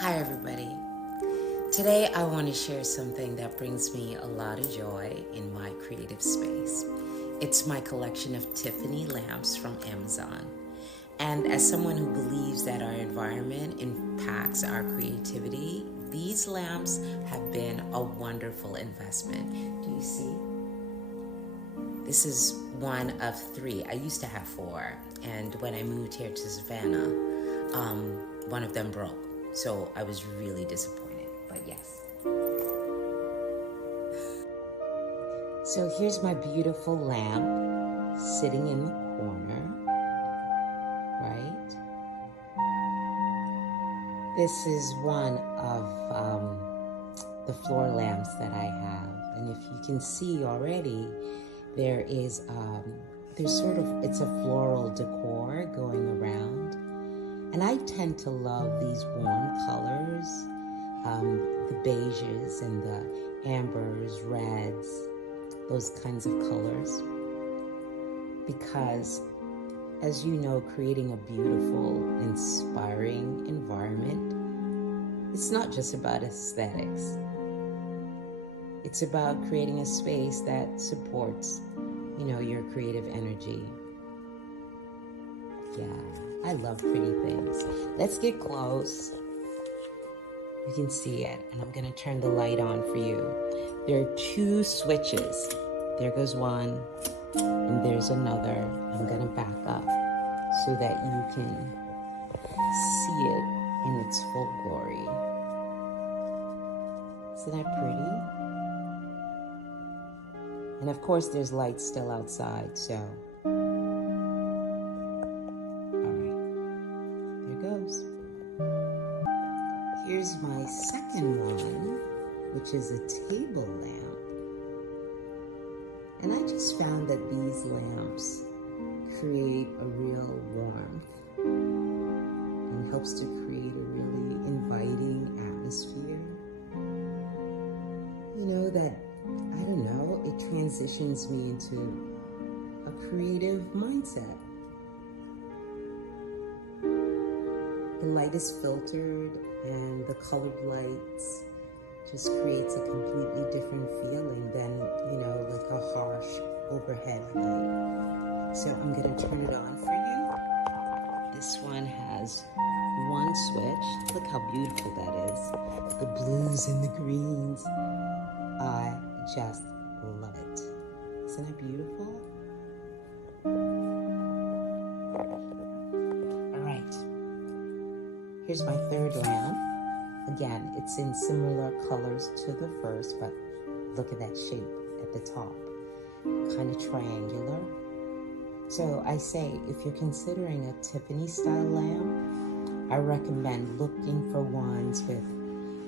Hi everybody. Today I want to share something that brings me a lot of joy in my creative space. It's my collection of Tiffany lamps from Amazon. And as someone who believes that our environment impacts our creativity, these lamps have been a wonderful investment. Do you see? This is one of 3. I used to have 4, and when I moved here to Savannah, one of them broke. So I was really disappointed, but yes. So here's my beautiful lamp sitting in the corner, right? This is one of the floor lamps that I have. And if you can see already, there is, it's a floral decor going around. And I tend to love these warm colors, the beiges and the ambers, reds, those kinds of colors. Because, as you know, creating a beautiful, inspiring environment, it's not just about aesthetics. It's about creating a space that supports, your creative energy. Yeah, I love pretty things. Let's get close. You can see it, and I'm gonna turn the light on for you. There are 2 switches. There goes one, and there's another. I'm gonna back up so that you can see it in its full glory. Isn't that pretty? And of course, there's light still outside, so. Here's my second one, which is a table lamp. And I just found that these lamps create a real warmth and helps to create a really inviting atmosphere. It transitions me into a creative mindset. The light is filtered, and the colored lights just creates a completely different feeling than, like a harsh overhead light. So I'm gonna turn it on for you. This one has 1 switch. Look how beautiful that is. The blues and the greens. I just love it. Isn't that beautiful? Here's my third lamp. Again, it's in similar colors to the first, but look at that shape at the top. Kind of triangular. So I say, if you're considering a Tiffany-style lamp, I recommend looking for ones with,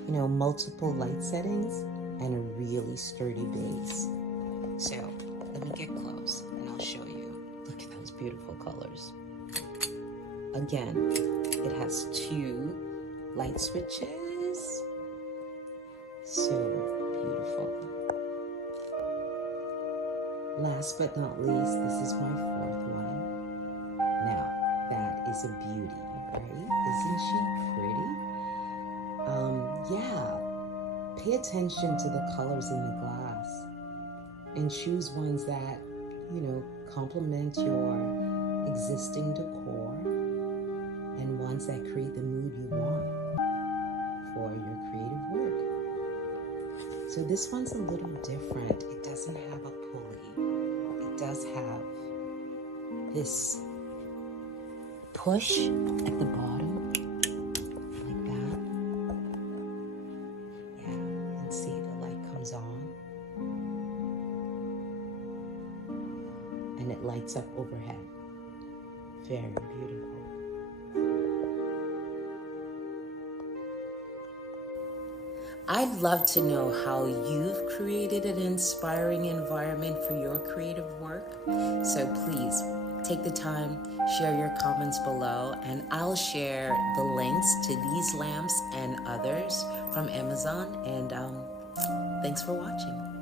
multiple light settings and a really sturdy base. So let me get close and I'll show you. Look at those beautiful colors. Again, it has 2 light switches. So beautiful. Last but not least, this is my 4th one. Now, that is a beauty, right? Isn't she pretty? Pay attention to the colors in the glass and choose ones that, complement your existing decor, and ones that create the mood you want for your creative work. So this one's a little different. It doesn't have a pulley. It does have this push at the bottom, like that. Yeah, and see the light comes on. And it lights up overhead. Very beautiful. I'd love to know how you've created an inspiring environment for your creative work. So please take the time, share your comments below, and I'll share the links to these lamps and others from Amazon. And thanks for watching.